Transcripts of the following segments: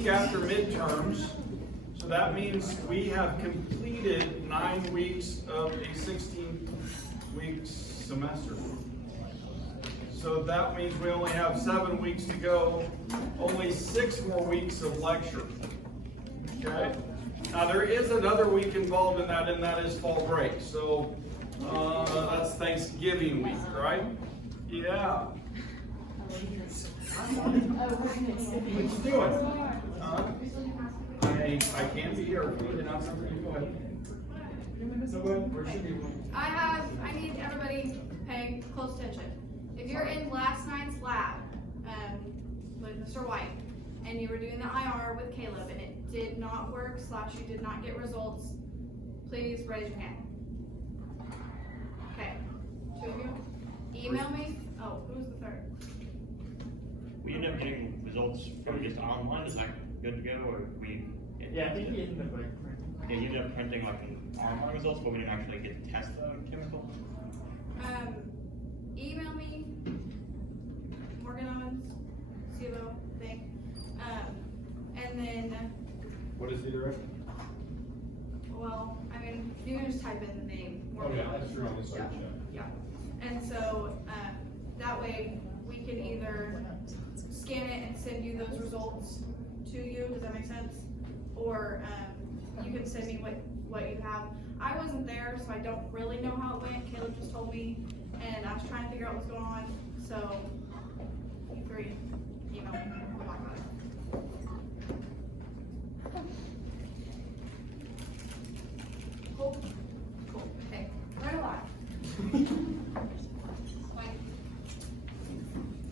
week after midterms. So that means we have completed 9 weeks of a 16-week semester. So that means we only have 7 weeks to go, only 6 more weeks of lecture. Okay? Now there is another week involved in that, and that is fall break. So that's Thanksgiving week, right? Yeah. What you doing? I can be here. If you need to announce something, go ahead. I need everybody paying close attention. If you're in last night's lab with Mr. White, and you were doing the IR with Caleb, and it did not work / you did not get results, please raise your hand. Okay, 2 of you. Email me. Oh, who's the third? We end up getting results from just online. Is that good to go, or we? Yeah, I think you ended up Yeah, you ended up printing like online results, but we didn't actually get to test the chemical. Email me. Morgan Owens, CBO thing. And then, What is the direction? well, I mean, you can just type in the name. Oh yeah, that's true on the site. Yeah. And so that way we can either scan it and send you those results to you. Does that make sense? Or you can send me what you have. I wasn't there, so I don't really know how it went. Caleb just told me, and I was trying to figure out what's going on. So you three, email me. We'll talk about it. Cool. Cool. Okay. Right alive.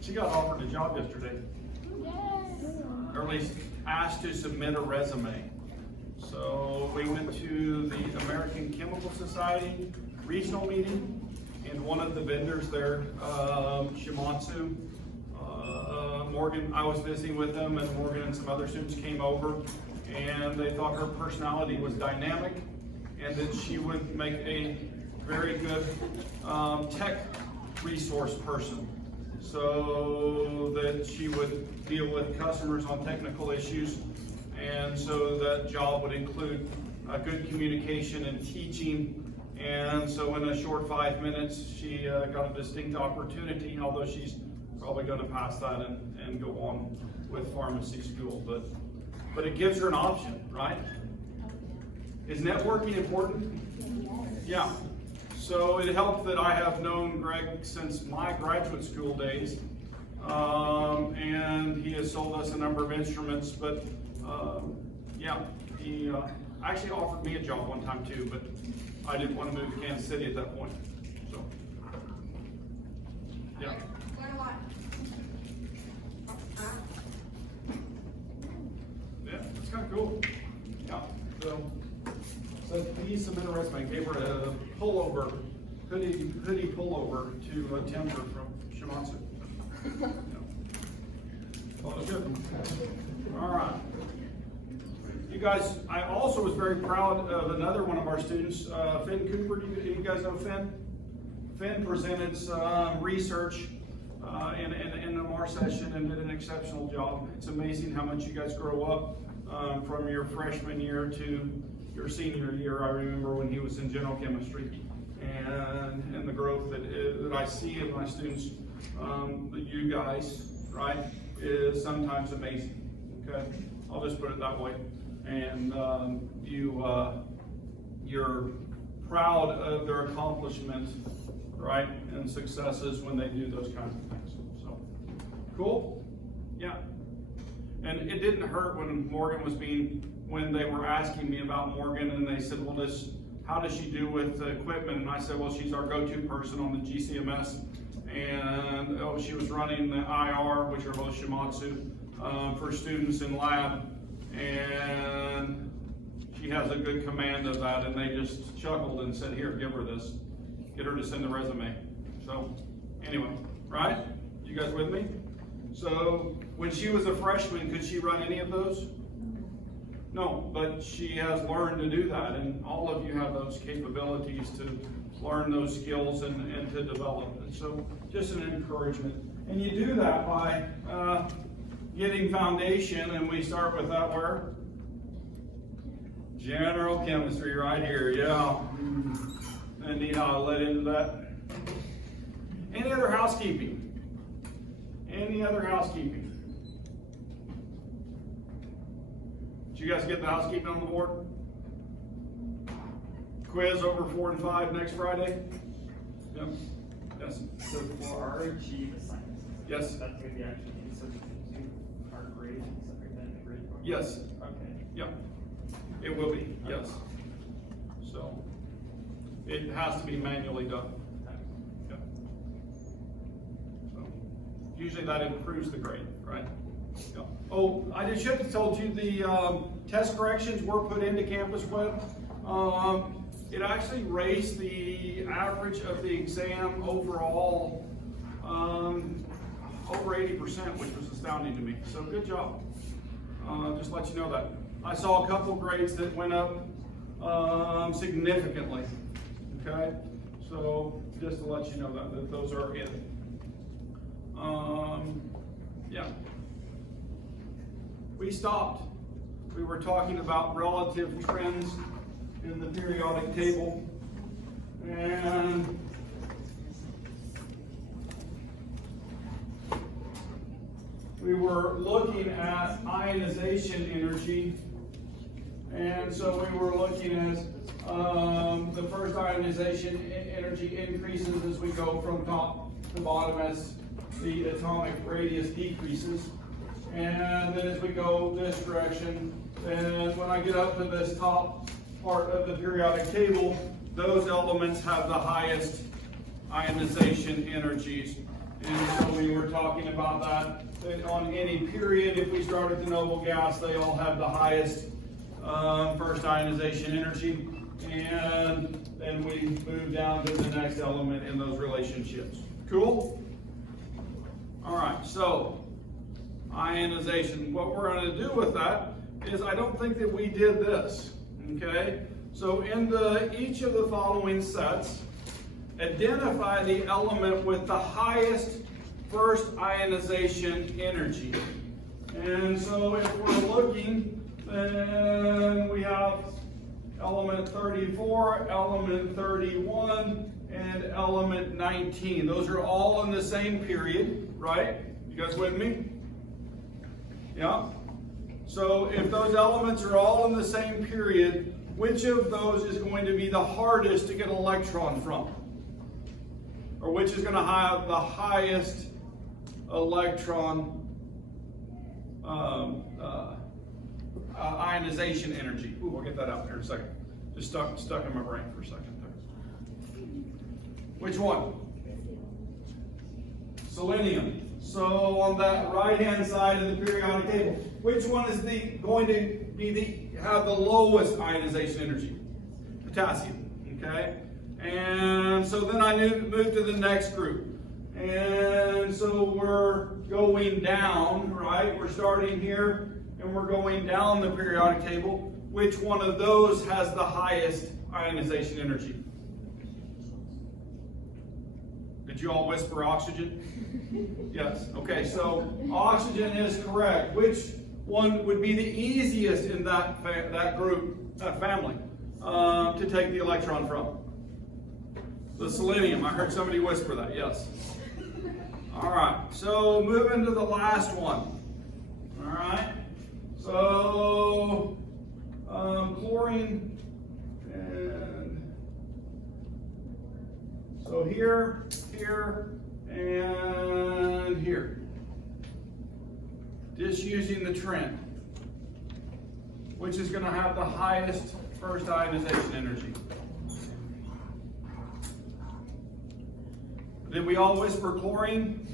She got offered a job yesterday. Or at least asked to submit a resume. So we went to the American Chemical Society regional meeting, and one of the vendors there, CHE114, Morgan, I was visiting with them, and Morgan and some other students came over, and they thought her personality was dynamic, and that she would make a very good tech resource person. So that she would deal with customers on technical issues, and so that job would include good communication and teaching. And so in a short 5 minutes, she got a distinct opportunity, although she's probably going to pass that and go on with pharmacy school. But it gives her an option, right? Is networking important? Yeah. So it helped that I have known Greg since my graduate school days, and he has sold us a number of instruments, but yeah, he actually offered me a job one time too, but I didn't want to move to Kansas City at that point, so yeah. Learn a lot. Yeah, it's kind of cool. Yeah, so please submit a resume. Gave her a pullover, hoodie pullover to Timber from Shimatsu. All right. You guys, I also was very proud of another one of our students, Finn Cooper. Do you guys know Finn? Finn presented some research in an MR session and did an exceptional job. It's amazing how much you guys grow up from your freshman year to your senior year. I remember when he was in general chemistry, and the growth that I see in my students, you guys, right, is sometimes amazing. Okay, I'll just put it that way. And you're proud of their accomplishments, right, and successes when they do those kinds of things. So, cool, yeah. And it didn't hurt when they were asking me about Morgan, and they said, well, how does she do with equipment? And I said, well, she's our go-to person on the GCMS, and she was running the IR, which are both Shimatsu, for students in lab, and she has a good command of that, and they just chuckled and said, here, give her this. Get her to send a resume. So, anyway, right? You guys with me? So, when she was a freshman, could she run any of those? No, but she has learned to do that, and all of you have those capabilities to learn those skills and to develop. And so, just an encouragement. And you do that by, getting foundation, and we start with that where? General chemistry right here, yeah. And need how I led into that. Any other housekeeping? Any other housekeeping? Did you guys get the housekeeping on the board? Quiz over 4 and 5 next Friday? Yep. Yes. So for our achieve assignments, Yes. that's going to be actually subject to our grade and stuff like that in the grade book? Yes. Okay. Yeah. It will be, yes. So it has to be manually done. Yeah. So usually that improves the grade, right? Yeah. Oh, I should have told you the test corrections were put into Campus Web. It actually raised the average of the exam overall over 80%, which was astounding to me. So good job. Just let you know that. I saw a couple grades that went up significantly. Okay, so just to let you know that those are in. Yeah. We stopped. We were talking about relative trends in the periodic table, and we were looking at ionization energy, and so we were looking at the first ionization energy increases as we go from top to bottom as the atomic radius decreases, and then as we go this direction, and when I get up to this top part of the periodic table, those elements have the highest ionization energies. And so we were talking about that on any period. If we start with the noble gas, they all have the highest first ionization energy, and then we move down to the next element in those relationships. Cool? All right, so ionization. What we're going to do with that is, I don't think that we did this. Okay, so in each of the following sets, identify the element with the highest first ionization energy. And so if we're looking, then we have element 34, element 31, and element 19. Those are all in the same period, right? You guys with me? Yeah? So if those elements are all in the same period, which of those is going to be the hardest to get an electron from? Or which is going to have the highest electron ionization energy? Ooh, I'll get that out here in a second. Just stuck in my brain for a second there. Which one? Selenium. So on that right-hand side of the periodic table, which one is going to be have the lowest ionization energy? Potassium. Okay. And so then I move to the next group. And so we're going down, right? We're starting here and we're going down the periodic table. Which one of those has the highest ionization energy? Did you all whisper oxygen? Yes. Okay, so oxygen is correct. Which one would be the easiest in that group, that family, to take the electron from? The selenium. I heard somebody whisper that. Yes. All right. So moving to the last one. All right. So chlorine, and so here, and here. Just using the trend. Which is going to have the highest first ionization energy? Did we all whisper chlorine?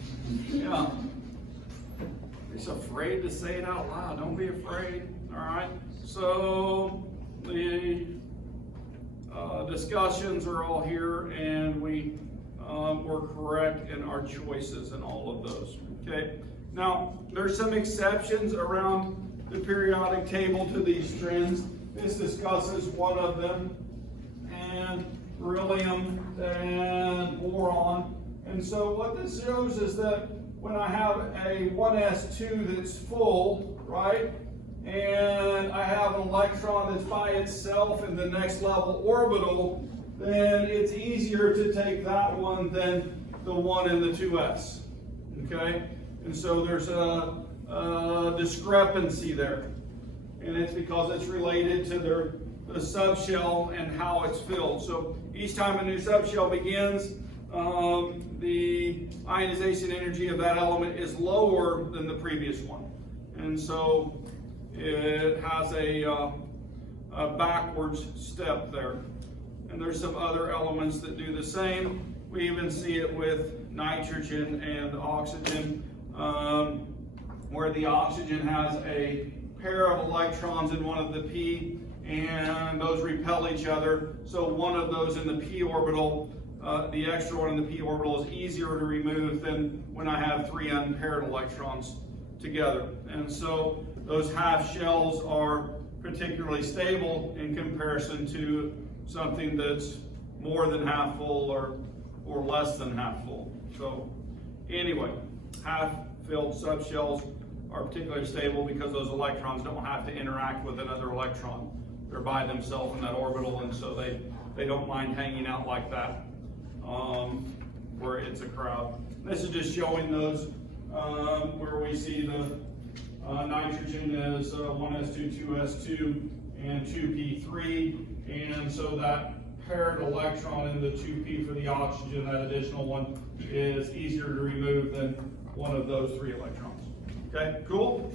Yeah. Just afraid to say it out loud. Don't be afraid. All right. So the discussions are all here, and we were correct in our choices in all of those. Okay. Now there's some exceptions around the periodic table to these trends. This discusses one of them, and beryllium and boron. And so what this shows is that when I have a 1s2 that's full, right? And I have an electron that's by itself in the next level orbital, then it's easier to take that one than the one in the 2s, okay? And so there's a discrepancy there. And it's because it's related to the subshell and how it's filled. So each time a new subshell begins, the ionization energy of that element is lower than the previous one. And so it has a backwards step there. And there's some other elements that do the same. We even see it with nitrogen and oxygen, where the oxygen has a pair of electrons in one of the p, and those repel each other. So one of those in the p orbital, the extra one in the p orbital, is easier to remove than when I have 3 unpaired electrons together. And so those half shells are particularly stable in comparison to something that's more than half full or less than half full. So anyway, half filled subshells are particularly stable because those electrons don't have to interact with another electron. They're by themselves in that orbital, and so they don't mind hanging out like that where it's a crowd. This is just showing those where we see the nitrogen is 1s2, 2s2, and 2p3, and so that paired electron in the 2p for the oxygen, that additional one, is easier to remove than one of those 3 electrons. Okay, cool?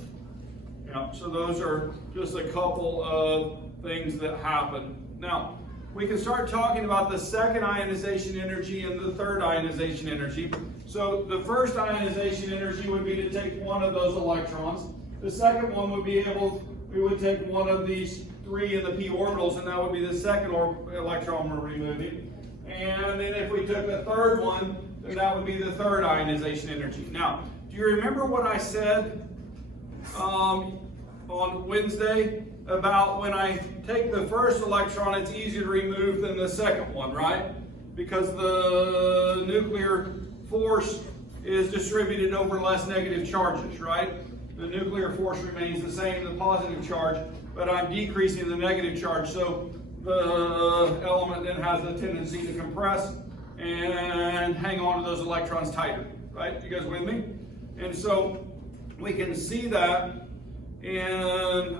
Yeah, so those are just a couple of things that happen. Now, we can start talking about the second ionization energy and the third ionization energy. So the first ionization energy would be to take one of those electrons. The second one would be we would take one of these 3 in the p orbitals, and that would be the second electron we're removing. And then if we took the third one, then that would be the third ionization energy. Now, do you remember what I said on Wednesday about when I take the first electron, it's easier to remove than the second one, right? Because the nuclear force is distributed over less negative charges, right? The nuclear force remains the same, the positive charge, but I'm decreasing the negative charge, so the element then has the tendency to compress and hang on to those electrons tighter, right? You guys with me? And so we can see that in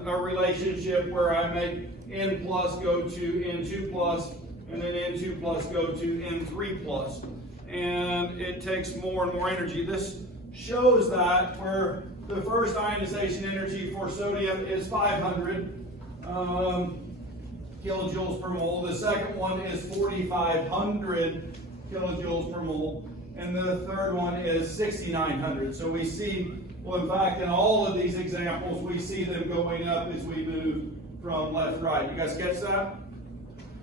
a relationship where I make N plus go to N2 plus, and then N2 plus go to N3 plus. And it takes more and more energy. This shows that where the first ionization energy for sodium is 500 kilojoules per mole. The second one is 4,500 kilojoules per mole. And the third one is 6,900. So we see, well, in fact, in all of these examples, we see them going up as we move from left to right. You guys catch that?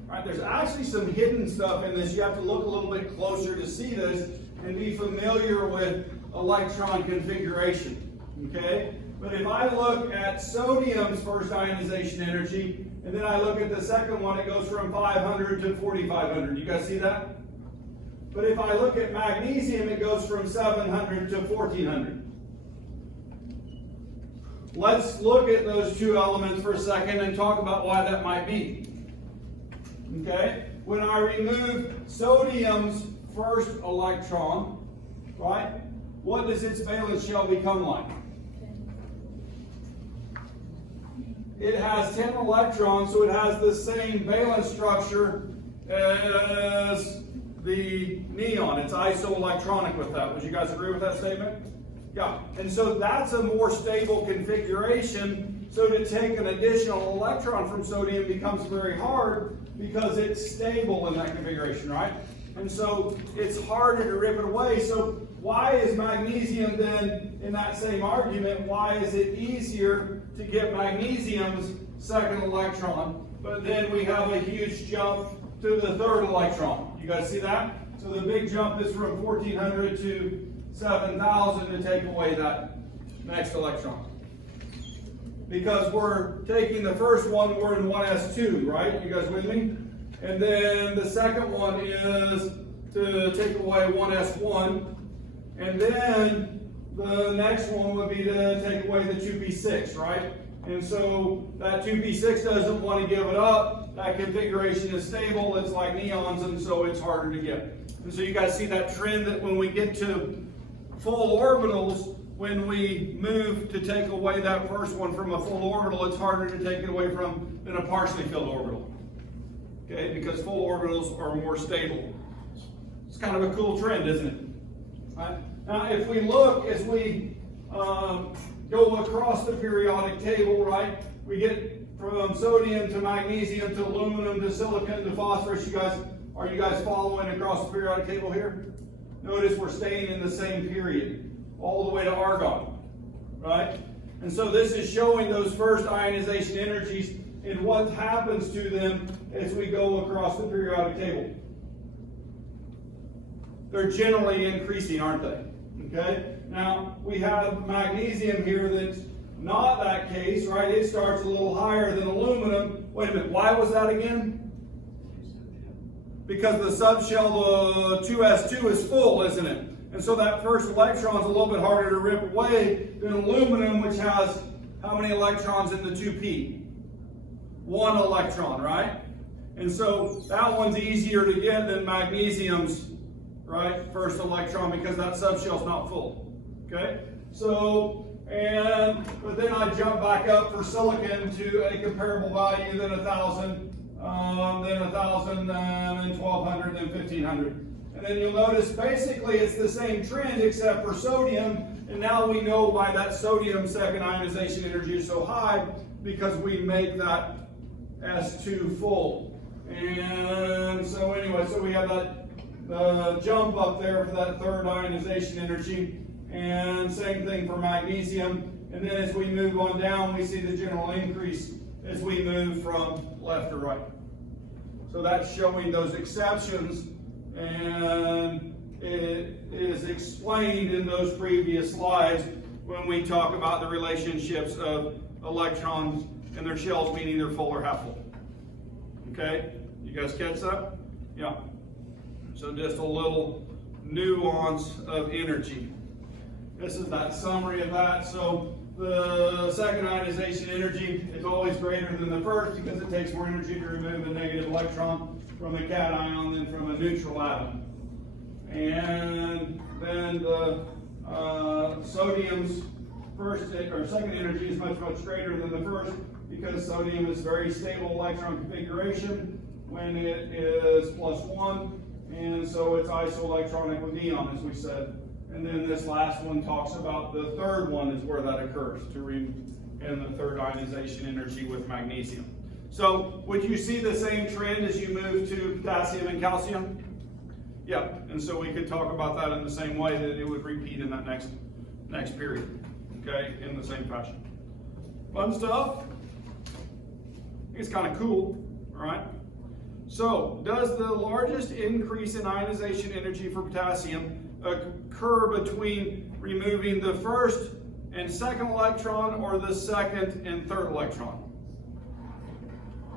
All right, there's actually some hidden stuff in this. You have to look a little bit closer to see this and be familiar with electron configuration. Okay? But if I look at sodium's first ionization energy, and then I look at the second one, it goes from 500 to 4,500. You guys see that? But if I look at magnesium, it goes from 700 to 1,400. Let's look at those 2 elements for a second and talk about why that might be. Okay? When I remove sodium's first electron, right, what does its valence shell become like? It has 10 electrons, so it has the same valence structure as the neon. It's isoelectronic with that. Would you guys agree with that statement? Yeah. And so that's a more stable configuration. So to take an additional electron from sodium becomes very hard because it's stable in that configuration, right? And so it's harder to rip it away. So why is magnesium then, in that same argument, why is it easier to get magnesium's second electron, but then we have a huge jump to the third electron? You guys see that? So the big jump is from 1,400 to 7,000 to take away that next electron. Because we're taking the first one, we're in 1s2, right? You guys with me? And then the second one is to take away 1s1. And then the next one would be to take away the 2p6, right? And so that 2p6 doesn't want to give it up. That configuration is stable. It's like neons, and so it's harder to get. And so you guys see that trend that when we get to full orbitals, when we move to take away that first one from a full orbital, it's harder to take it away from than a partially filled orbital. Okay, because full orbitals are more stable. It's kind of a cool trend, isn't it? Right? Now, if we look as we go across the periodic table, right, we get from sodium to magnesium to aluminum to silicon to phosphorus. Are you guys following across the periodic table here? Notice we're staying in the same period, all the way to argon, right? And so this is showing those first ionization energies and what happens to them as we go across the periodic table. They're generally increasing, aren't they? Okay? Now, we have magnesium here that's not that case, right? It starts a little higher than aluminum. Wait a minute, why was that again? Because the subshell, the 2s2 is full, isn't it? And so that first electron is a little bit harder to rip away than aluminum, which has how many electrons in the 2p? 1 electron, right? And so that one's easier to get than magnesium's, right, first electron, because that subshell's not full. Okay? So, but then I jump back up for silicon to a comparable value, then 1,000, then 1,000, then 1,200, then 1,500. And then you'll notice basically it's the same trend except for sodium, and now we know why that sodium second ionization energy is so high, because we make that S2 full. And so anyway, so we have the jump up there for that third ionization energy, and same thing for magnesium. And then as we move on down, we see the general increase as we move from left to right. So that's showing those exceptions, and it is explained in those previous slides when we talk about the relationships of electrons and their shells being either full or half full. Okay? You guys catch that? Yeah. So just a little nuance of energy. This is that summary of that. So the second ionization energy is always greater than the first because it takes more energy to remove a negative electron from a cation than from a neutral atom. And then the sodium's first or second energy is much, much greater than the first because sodium is very stable electron configuration when it is +1. And so it's isoelectronic with neon, as we said. And then this last one talks about the third one is where that occurs, and the third ionization energy with magnesium. So would you see the same trend as you move to potassium and calcium? Yeah, and so we could talk about that in the same way, that it would repeat in that next period, okay, in the same fashion. Fun stuff. It's kind of cool, all right? So, does the largest increase in ionization energy for potassium occur between removing the first and second electron or the second and third electron?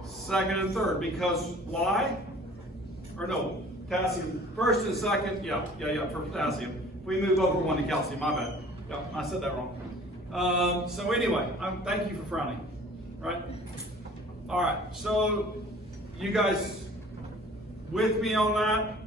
Second and third, because why? Or no, potassium, first and second, yeah, for potassium. We move over one to calcium, my bad. Yeah, I said that wrong. So anyway, thank you for frowning, right? All right, so you guys with me on that?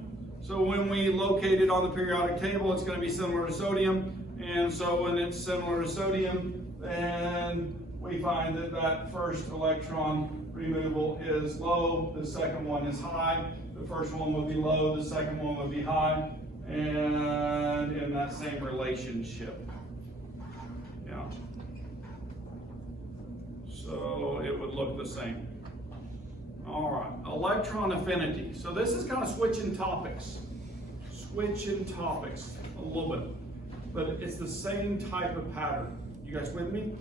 So when we locate it on the periodic table, it's going to be similar to sodium. And so when it's similar to sodium, then we find that that first electron removal is low, the second one is high. The first one will be low, the second one will be high, and in that same relationship. Yeah. So it would look the same. All right, electron affinity. So this is kind of switching topics a little bit, but it's the same type of pattern. You guys with me?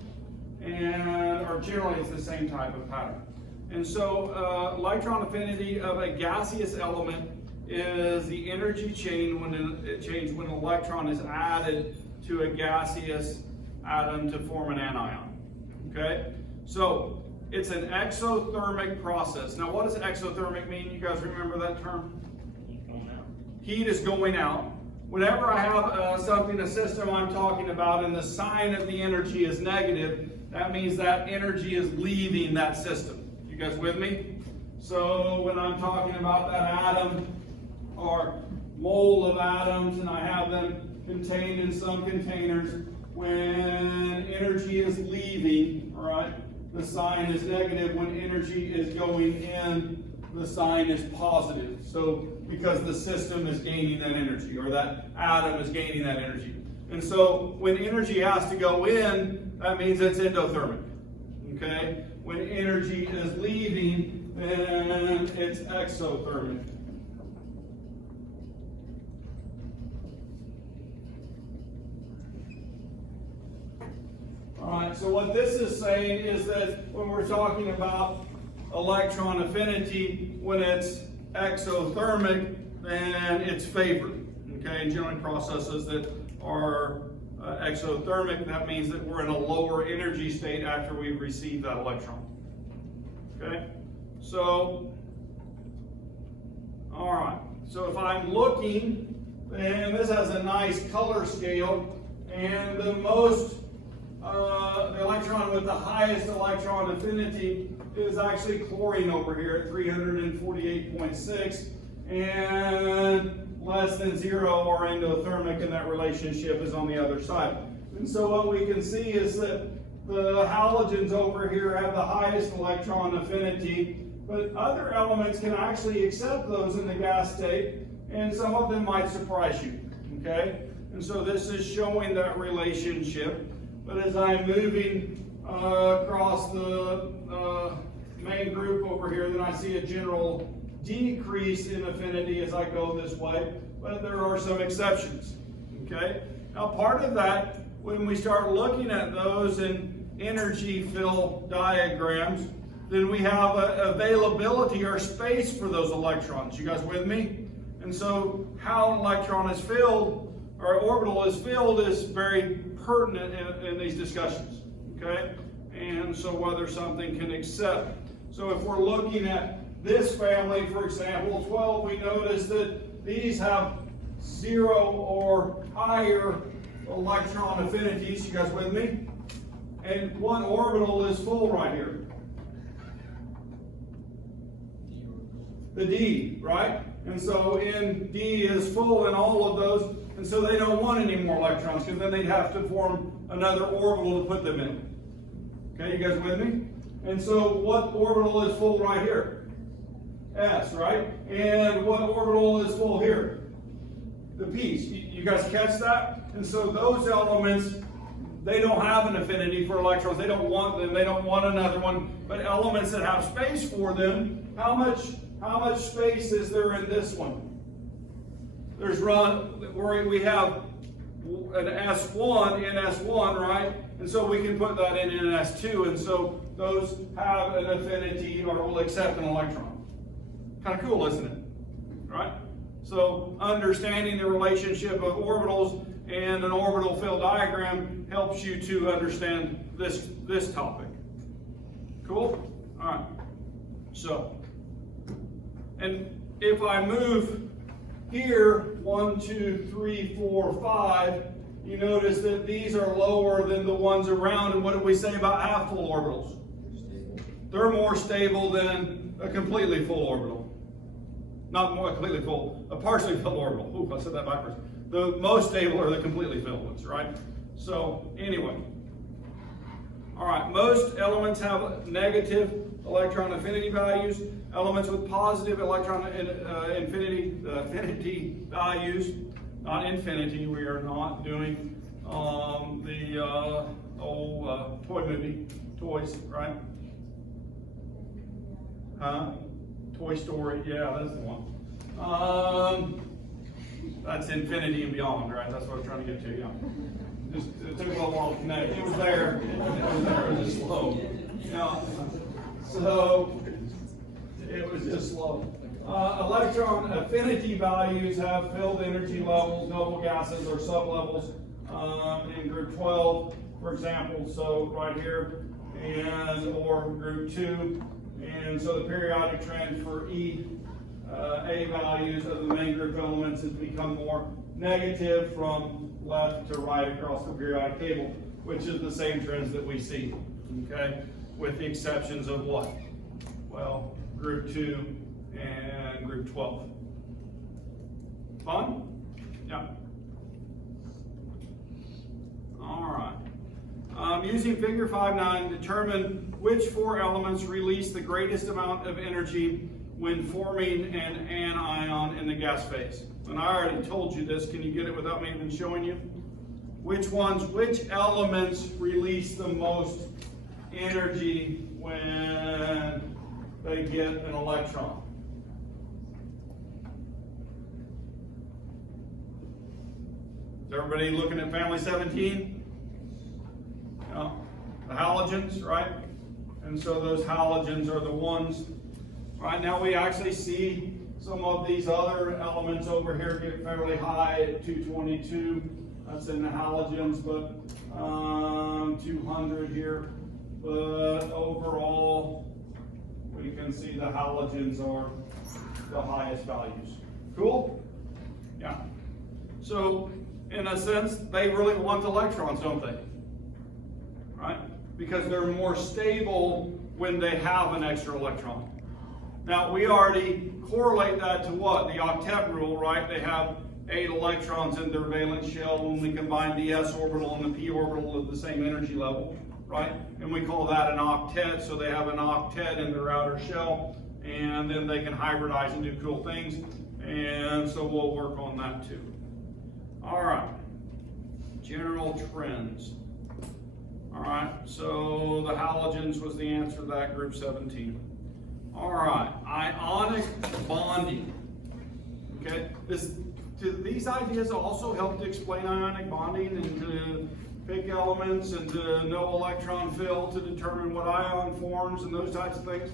Or generally it's the same type of pattern. And so electron affinity of a gaseous element is the energy change when an electron is added to a gaseous atom to form an anion. Okay? So it's an exothermic process. Now what does exothermic mean? You guys remember that term? Heat going out. Heat is going out. whenever I have a system I'm talking about, and the sign of the energy is negative, that means that energy is leaving that system. You guys with me? So when I'm talking about that atom or mole of atoms, and I have them contained in some containers, when energy is leaving, all right, the sign is negative. When energy is going in, the sign is positive. So because the system is gaining that energy, or that atom is gaining that energy. And so when energy has to go in, that means it's endothermic. Okay? When energy is leaving, then it's exothermic. All right, so what this is saying is that when we're talking about electron affinity, when it's exothermic, then it's favored. Okay, and generally processes that are exothermic, that means that we're in a lower energy state after we've received that electron. Okay, so, all right, so if I'm looking, then this has a nice color scale, and the electron with the highest electron affinity is actually chlorine over here at 348.6, and less than 0 or endothermic, and that relationship is on the other side. And so what we can see is that the halogens over here have the highest electron affinity, but other elements can actually accept those in the gas state, and some of them might surprise you. Okay? And so this is showing that relationship. But as I'm moving across the main group over here, then I see a general decrease in affinity as I go this way, but there are some exceptions. Okay? Now part of that, when we start looking at those in energy fill diagrams, then we have availability or space for those electrons. You guys with me? And so how an electron is filled, or orbital is filled, is very pertinent in these discussions, okay? And so whether something can accept. So if we're looking at this family, for example, 12, we notice that these have 0 or higher electron affinities. You guys with me? And one orbital is full right here. The D, right? And so in D is full in all of those, and so they don't want any more electrons, because then they'd have to form another orbital to put them in. Okay, you guys with me? And so what orbital is full right here? S, right? And what orbital is full here? The P's. You guys catch that? And so those elements, they don't have an affinity for electrons. They don't want them. They don't want another one. But elements that have space for them, how much space is there in this one? There's where we have an S1 in S1, right? And so we can put that in S2, and so those have an affinity or will accept an electron. Kind of cool, isn't it? Right? So understanding the relationship of orbitals and an orbital fill diagram helps you to understand this topic. Cool? All right. So, and if I move here, 1, 2, 3, 4, 5, you notice that these are lower than the ones around. And what did we say about half full orbitals? They're more stable than a completely full orbital. Not more completely full, a partially filled orbital. Ooh, I said that backwards. The most stable are the completely filled ones, right? So anyway, all right, most elements have negative electron affinity values. Elements with positive electron affinity values, not infinity. We are not doing the old toy movie, Toys, right? Toy Story, yeah, that's the one. That's infinity and beyond, right? That's what I'm trying to get to, yeah. Just, it took a little while to connect. It was there. It was just slow. Yeah. So it was just slow. Electron affinity values have filled energy levels, noble gases, or sublevels in group 12, for example. So right here, or group 2. And so the periodic trend for A values of the main group elements has become more negative from left to right across the periodic table, which is the same trends that we see, okay? With the exceptions of what? Well, group 2 and group 12. Fun? Yeah. All right. Using figure 5.9, determine which 4 elements release the greatest amount of energy when forming an anion in the gas phase. And I already told you this. Can you get it without me even showing you? Which elements release the most energy when they get an electron? Is everybody looking at family 17? Yeah. The halogens, right? And so those halogens are the ones. Right now we actually see some of these other elements over here get fairly high at 222. That's in the halogens, but 200 here. But overall, we can see the halogens are the highest values. Cool? Yeah. So, in a sense, they really want electrons, don't they? Right? Because they're more stable when they have an extra electron. Now, we already correlate that to what? The octet rule, right? They have 8 electrons in their valence shell when we combine the s orbital and the p orbital at the same energy level, right? And we call that an octet, so they have an octet in their outer shell, and then they can hybridize and do cool things, and so we'll work on that too. All right, general trends. All right, so the halogens was the answer to that, group 17. All right, ionic bonding. Okay, do these ideas also help to explain ionic bonding and to pick elements and to know electron fill to determine what ion forms and those types of things?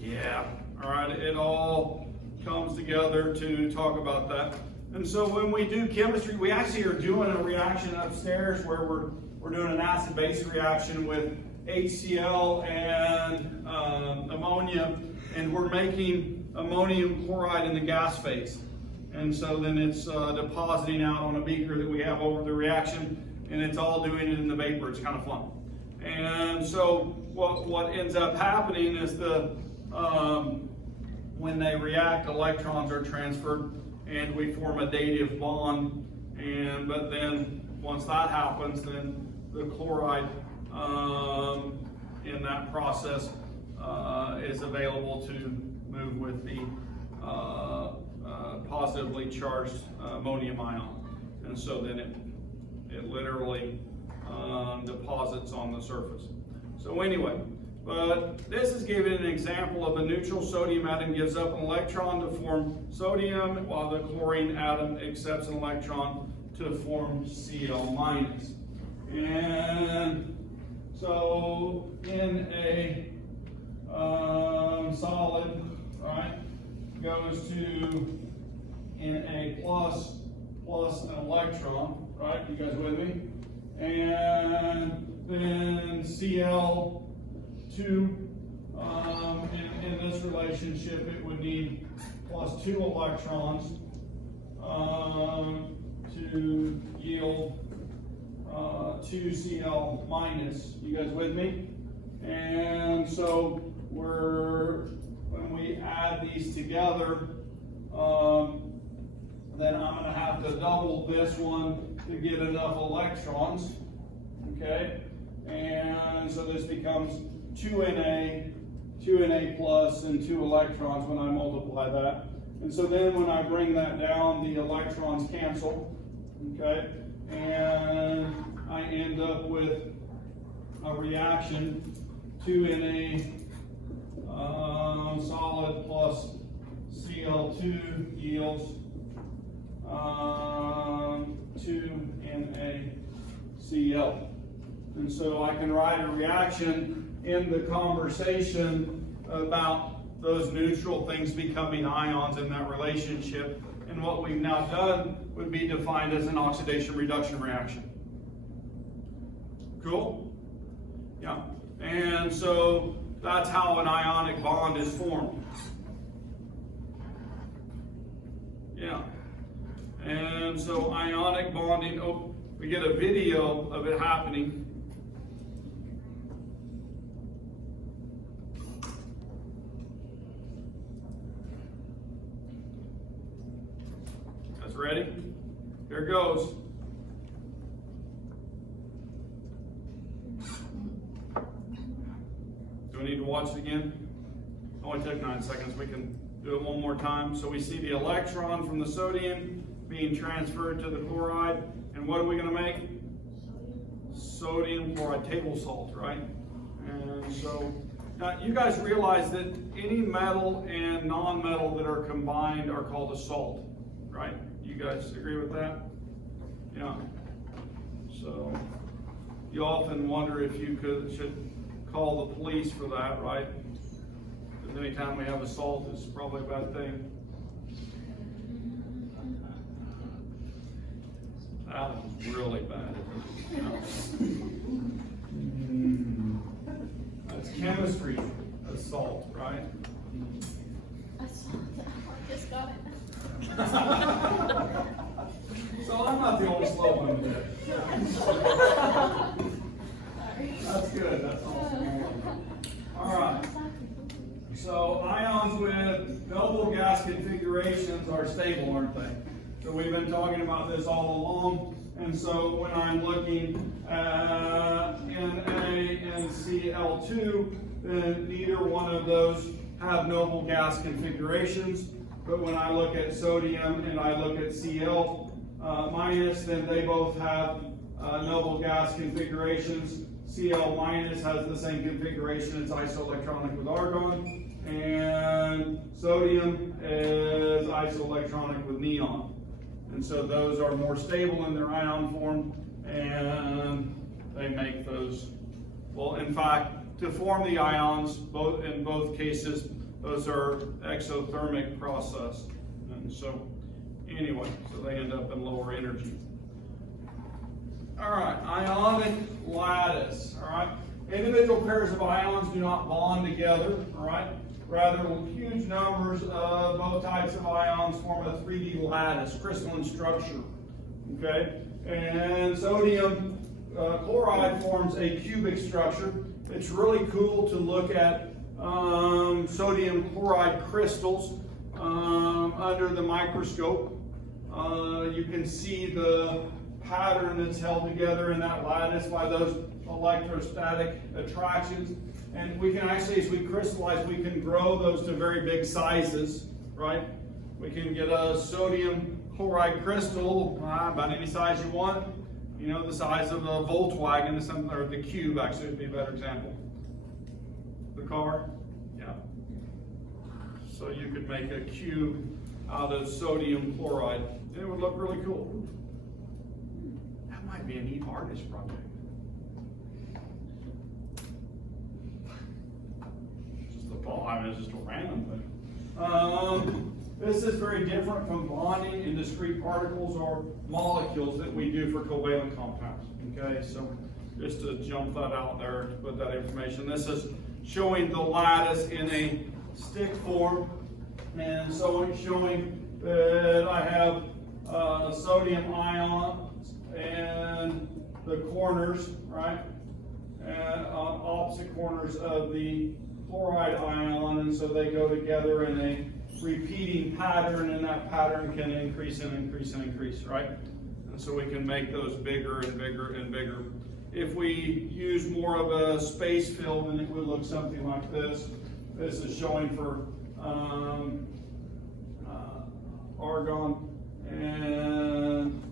Yeah, all right, it all comes together to talk about that. And so when we do chemistry, we actually are doing a reaction upstairs where we're doing an acid-base reaction with HCl and ammonia, and we're making ammonium chloride in the gas phase. And so then it's depositing out on a beaker that we have over the reaction, and it's all doing it in the vapor. It's kind of fun. And so what ends up happening is when they react, electrons are transferred, and we form a dative bond. But then once that happens, then the chloride in that process is available to move with the positively charged ammonium ion. And so then it literally deposits on the surface. So anyway, but this is giving an example of a neutral sodium atom gives up an electron to form sodium, while the chlorine atom accepts an electron to form Cl minus. And so in a solid, right, goes to Na plus an electron, right? You guys with me? And then Cl2, in this relationship, it would need plus 2 electrons to yield 2Cl minus. You guys with me? And so when we add these together, then I'm going to have to double this one to get enough electrons. Okay? And so this becomes 2Na plus, and 2 electrons when I multiply that. And so then when I bring that down, the electrons cancel. Okay? And I end up with a reaction, 2Na solid plus Cl2 yields 2NaCl. And so I can write a reaction in the conversation about those neutral things becoming ions in that relationship. And what we've now done would be defined as an oxidation reduction reaction. Cool? Yeah. And so that's how an ionic bond is formed. Yeah. And so ionic bonding, oh, we get a video of it happening. Guys ready? Here it goes. Do we need to watch it again? It only took 9 seconds. We can do it one more time. So we see the electron from the sodium being transferred to the chloride. And what are we going to make? Sodium chloride, table salt, right? And so now you guys realize that any metal and non-metal that are combined are called a salt, right? You guys agree with that? Yeah. So you often wonder if you should call the police for that, right? Because anytime we have a salt, it's probably a bad thing. That one's really bad. That's chemistry, that's salt, right? I just got it. So I'm not the only slow one today. That's good, that's awesome. All right. So ions with noble gas configurations are stable, aren't they? So we've been talking about this all along. And so when I'm looking at Na and Cl2, then neither one of those have noble gas configurations. But when I look at sodium and I look at Cl minus, then they both have noble gas configurations. Cl minus has the same configuration, it's isoelectronic with argon, and sodium is isoelectronic with neon. And so those are more stable in their ion form, and they make those, well, in fact, to form the ions, in both cases, those are exothermic process. And so, anyway, so they end up in lower energy. All right, ionic lattice, all right? Individual pairs of ions do not bond together, all right? Rather, huge numbers of both types of ions form a 3D lattice, crystalline structure, okay? And sodium chloride forms a cubic structure. It's really cool to look at sodium chloride crystals under the microscope. You can see the pattern that's held together in that lattice by those electrostatic attractions. And we can actually, as we crystallize, we can grow those to very big sizes, right? We can get a sodium chloride crystal about any size you want. You know, the size of a Volkswagen, or the cube actually would be a better example. The car, yeah. So you could make a cube out of sodium chloride, and it would look really cool. That might be a neat artist project. I mean, it's just a random thing. This is very different from bonding in discrete particles or molecules that we do for covalent compounds. Okay, so just to jump that out there to put that information. This is showing the lattice in a stick form, and so it's showing that I have sodium ions and the corners, right, and opposite corners of the chloride ion, and so they go together in a repeating pattern, and that pattern can increase and increase and increase, right? And so we can make those bigger and bigger and bigger. If we use more of a space fill, then it would look something like this. This is showing for argon and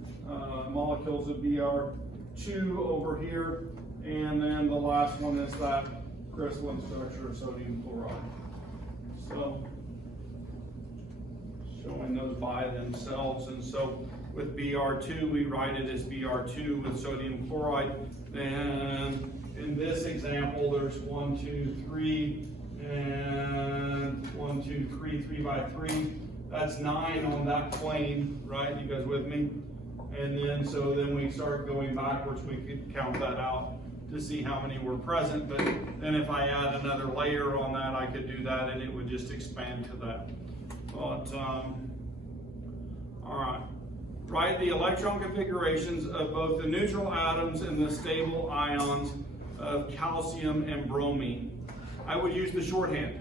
molecules of Br2 over here, and then the last one is that crystalline structure of sodium chloride. So, showing those by themselves. And so with Br2, we write it as Br2 with sodium chloride. Then in this example, there's 1, 2, 3, and 1, 2, 3, 3 by 3. That's 9 on that plane, right? You guys with me? And then, so then we start going backwards, we could count that out to see how many were present, but then if I add another layer on that, I could do that and it would just expand to that. But, all right. write the electron configurations of both the neutral atoms and the stable ions of calcium and bromine. I would use the shorthand,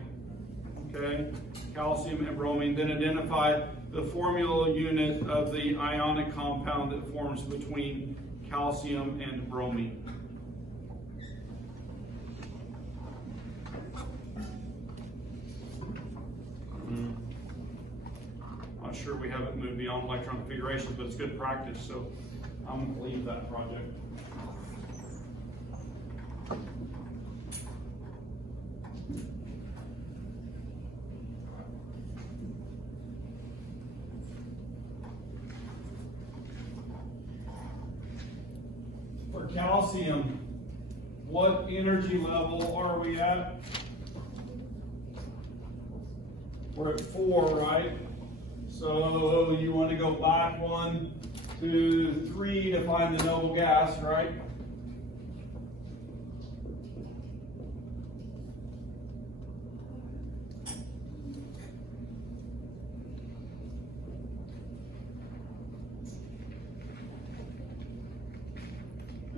okay? Calcium and bromine, then identify the formula unit of the ionic compound that forms between calcium and bromine. Not sure we haven't moved beyond electron configurations, but it's good practice, so I'm going to leave that project. For calcium, what energy level are we at? We're at 4, right? So you want to go back 1, 2, 3 to find the noble gas, right?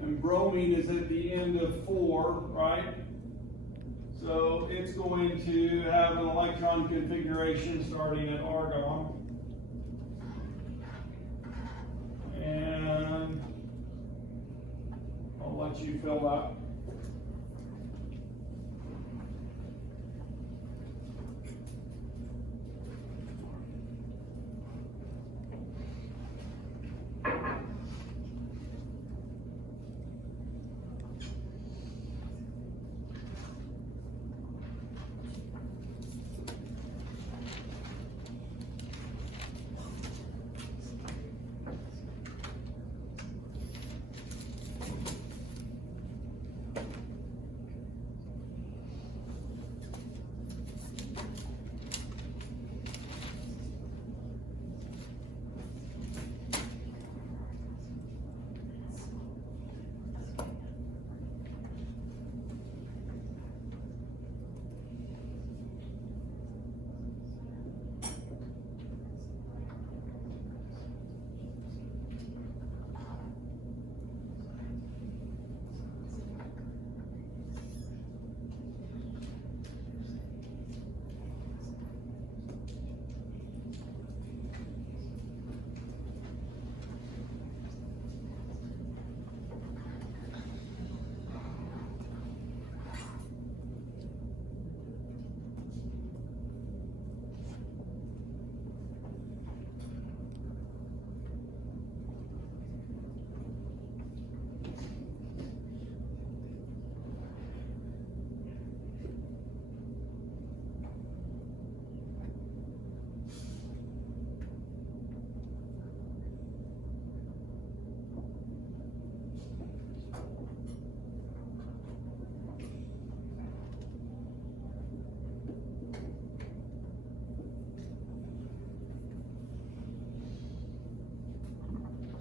And bromine is at the end of 4, right? So it's going to have an electron configuration starting at argon. And I'll let you fill that.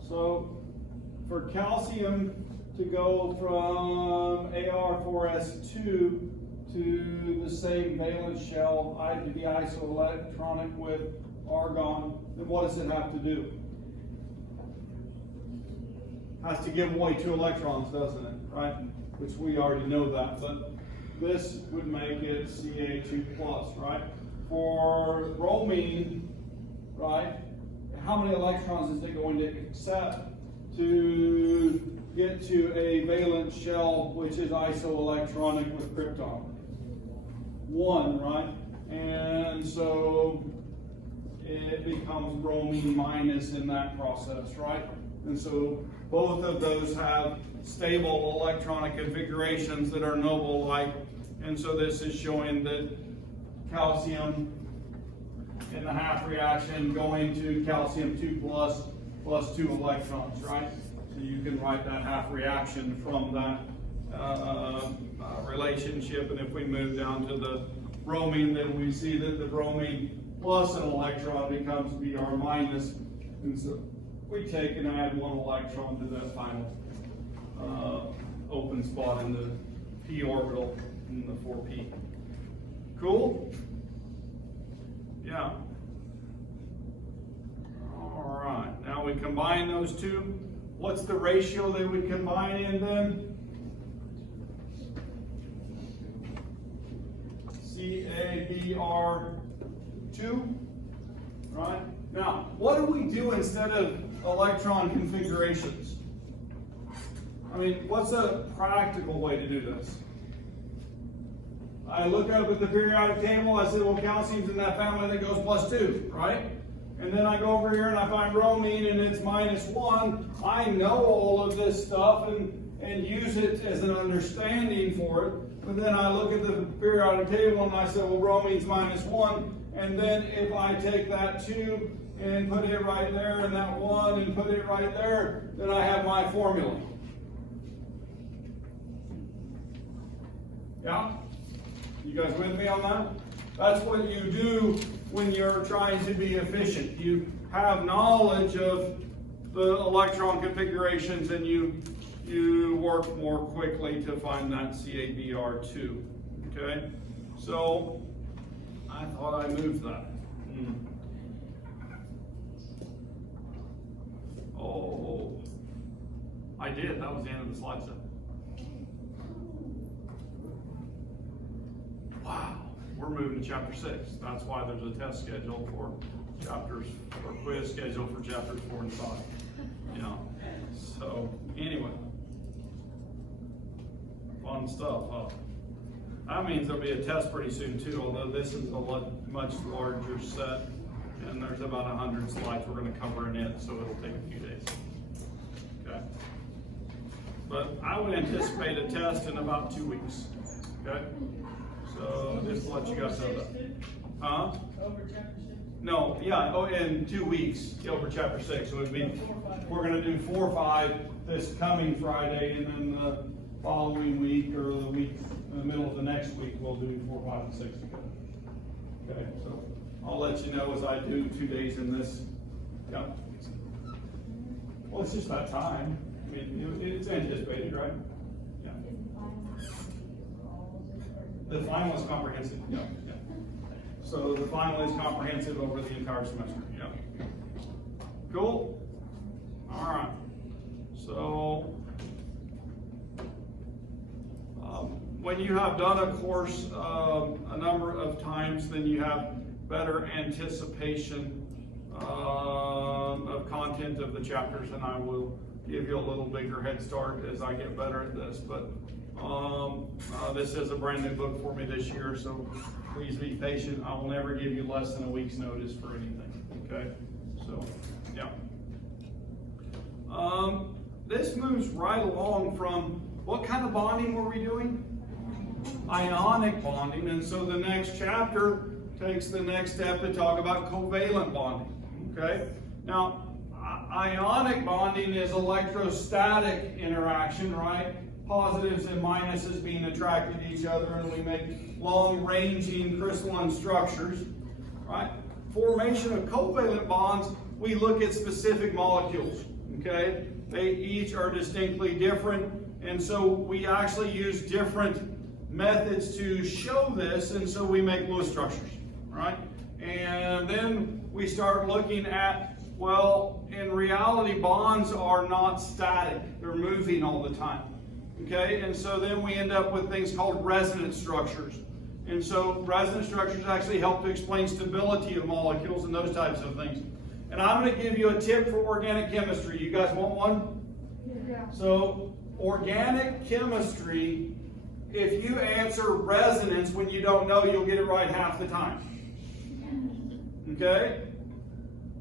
So for calcium to go from Ar4s2 to the same valence shell, to be isoelectronic with argon, then what does it have to do? Has to give away 2 electrons, doesn't it? Right? Which we already know that, but this would make it Ca2+, right? For bromine, right? How many electrons is it going to accept to get to a valence shell which is isoelectronic with krypton? 1, right? And so it becomes bromine minus in that process, right? And so both of those have stable electronic configurations that are noble-like. And so this is showing that calcium in the half reaction going to calcium 2+ plus 2 electrons, right? So you can write that half reaction from that relationship. And if we move down to the bromine, then we see that the bromine plus an electron becomes Br minus. And so we take and add 1 electron to that final open spot in the p orbital in the 4p. Cool? Yeah. All right. Now we would combine those two. What's the ratio they would combine in then? CABR2, right? Now, what do we do instead of electron configurations? I mean, what's a practical way to do this? I look up at the periodic table, I say, well, calcium's in that family that goes +2, right? And then I go over here and I find bromine and it's -1. I know all of this stuff and use it as an understanding for it. But then I look at the periodic table and I say, well, bromine's -1. And then if I take that 2 and put it right there and that 1 and put it right there, then I have my formula. Yeah? You guys with me on that? That's what you do when you're trying to be efficient. You have knowledge of the electron configurations and you work more quickly to find that CABR2. Okay? So I thought I moved that. Oh, I did. That was the end of the slide set. Wow, we're moving to chapter 6. That's why there's a test scheduled for chapters, or quiz scheduled for chapters 4 and 5. You know, so anyway, fun stuff, huh? That means there'll be a test pretty soon too, although this is a much larger set, and there's about 100 slides we're going to cover in it, so it'll take a few days. Okay, but I would anticipate a test in about 2 weeks. Okay. So just to let you guys know that. Huh? Over chapter 6? No, yeah, in 2 weeks, over chapter 6. So it'd be, we're going to do 4 or 5 this coming Friday, and then the following week, or the week in the middle of the next week, we'll do 4, 5, and 6 together. Okay, so I'll let you know as I do 2 days in this. Yeah. Well, it's just that time. I mean, it's anticipated, right? Yeah. The final is comprehensive, yeah. So the final is comprehensive over the entire semester, yeah. Cool? All right. So, when you have done a course a number of times, then you have better anticipation of content of the chapters, and I will give you a little bigger head start as I get better at this. But this is a brand new book for me this year, so please be patient. I will never give you less than a week's notice for anything, okay? So, yeah. This moves right along from, what kind of bonding were we doing? Ionic bonding, and so the next chapter takes the next step to talk about covalent bonding, okay? Now, ionic bonding is electrostatic interaction, right? Positives and minuses being attracted to each other, and we make long-ranging crystalline structures, right? Formation of covalent bonds, we look at specific molecules, okay? They each are distinctly different, and so we actually use different methods to show this, and so we make Lewis structures, right? And then we start looking at, well, in reality, bonds are not static. They're moving all the time. Okay, and so then we end up with things called resonance structures. And so resonance structures actually help to explain stability of molecules and those types of things. And I'm going to give you a tip for organic chemistry. You guys want one? Yeah. So organic chemistry, if you answer resonance when you don't know, you'll get it right half the time. Okay?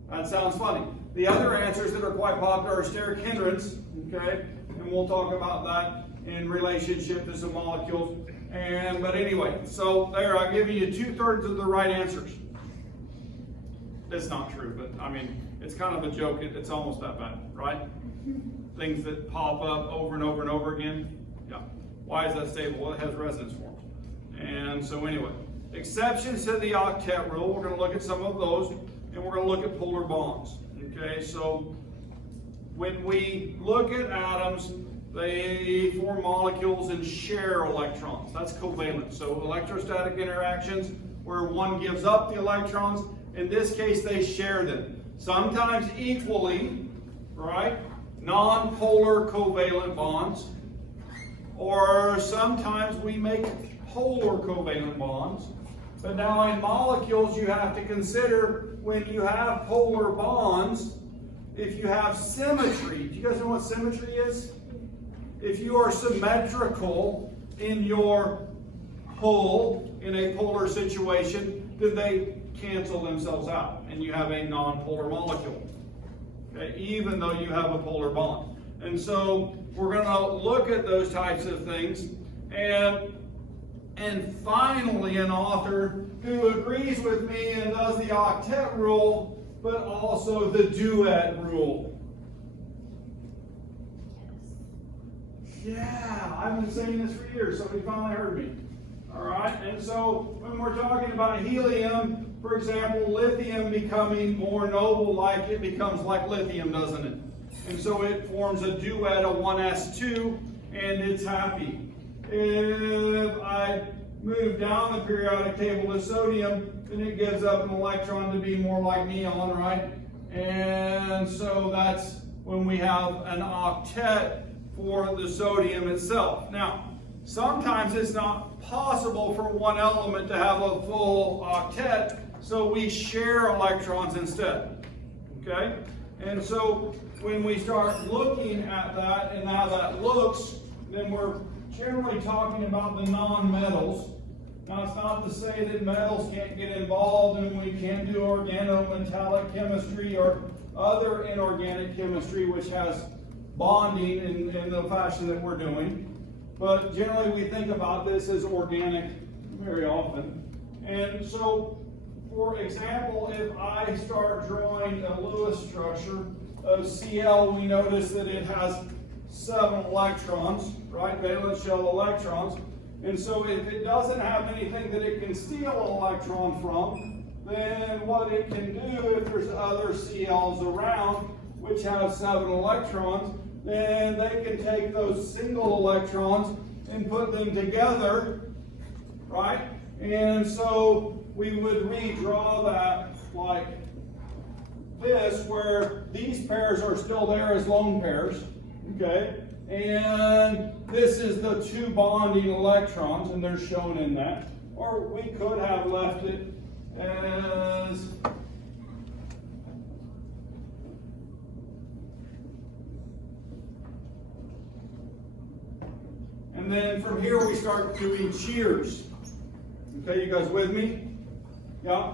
That sounds funny. The other answers that are quite popular are steric hindrance, okay? And we'll talk about that in relationship to some molecules. But anyway, so there, I've given you 2/3 of the right answers. It's not true, but I mean, it's kind of a joke. It's almost that bad, right? Things that pop up over and over and over again. Yeah. Why is that stable? Well, it has resonance forms. And so anyway, exceptions to the octet rule, we're going to look at some of those, and we're going to look at polar bonds. Okay, so when we look at atoms, they form molecules and share electrons. That's covalent. So electrostatic interactions where one gives up the electrons. In this case, they share them. Sometimes equally, right? Non-polar covalent bonds. Or sometimes we make polar covalent bonds. But now in molecules, you have to consider when you have polar bonds, if you have symmetry. Do you guys know what symmetry is? If you are symmetrical in your pull in a polar situation, then they cancel themselves out and you have a non-polar molecule. Okay? Even though you have a polar bond. And so we're going to look at those types of things. And finally, an author who agrees with me and does the octet rule, but also the duet rule. Yeah, I've been saying this for years. Somebody finally heard me. All right, and so when we're talking about helium, for example, lithium becoming more noble-like, it becomes like lithium, doesn't it? And so it forms a duet, a 1s2, and it's happy. If I move down the periodic table to sodium, then it gives up an electron to be more like neon, right? And so that's when we have an octet for the sodium itself. Now, sometimes it's not possible for one element to have a full octet, so we share electrons instead. Okay? And so when we start looking at that and how that looks, then we're generally talking about the non-metals. Now, it's not to say that metals can't get involved and we can't do organometallic chemistry or other inorganic chemistry which has bonding in the fashion that we're doing. But generally we think about this as organic very often. And so, for example, if I start drawing a Lewis structure of Cl, we notice that it has 7 electrons, right? Valence shell electrons. And so if it doesn't have anything that it can steal an electron from, then what it can do, if there's other Cl's around which have 7 electrons, then they can take those single electrons and put them together, right? And so we would redraw that like this, where these pairs are still there as lone pairs, okay? And this is the 2 bonding electrons, and they're shown in that. Or we could have left it as and then from here we start doing cheers. Okay, you guys with me? Yeah?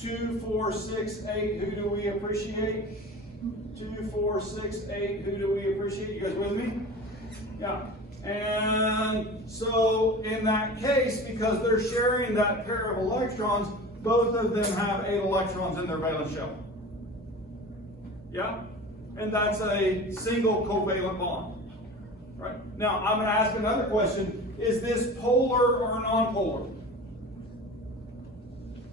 2, 4, 6, 8, who do we appreciate? 2, 4, 6, 8, who do we appreciate? You guys with me? Yeah. And so in that case, because they're sharing that pair of electrons, both of them have 8 electrons in their valence shell. Yeah? And that's a single covalent bond. Right? Now, I'm going to ask another question. Is this polar or non-polar?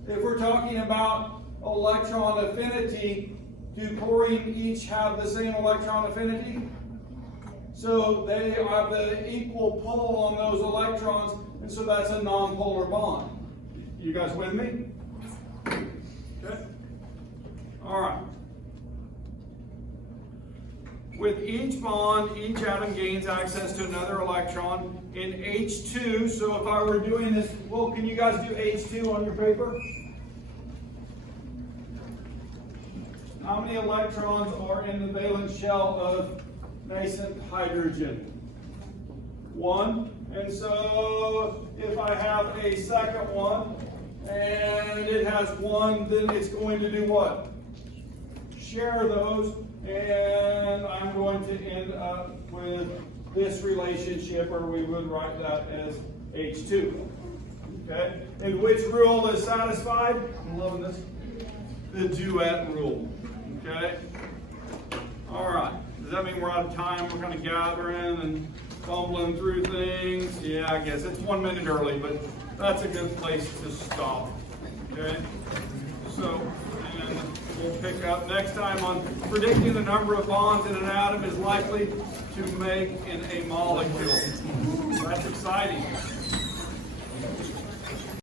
If we're talking about electron affinity, do chlorine each have the same electron affinity? So they have the equal pull on those electrons, and so that's a non-polar bond. You guys with me? Okay. All right. With each bond, each atom gains access to another electron in H2. So if I were doing this, well, can you guys do H2 on your paper? How many electrons are in the valence shell of nascent hydrogen? 1. And so if I have a second one and it has 1, then it's going to do what? Share those, and I'm going to end up with this relationship, or we would write that as H2. Okay? And which rule is satisfied? I'm loving this. The duet rule. Okay? All right. Does that mean we're out of time? We're kind of gathering and fumbling through things? Yeah, I guess it's 1 minute early, but that's a good place to stop. Okay? So, and we'll pick up next time on predicting the number of bonds in an atom is likely to make in a molecule. That's exciting.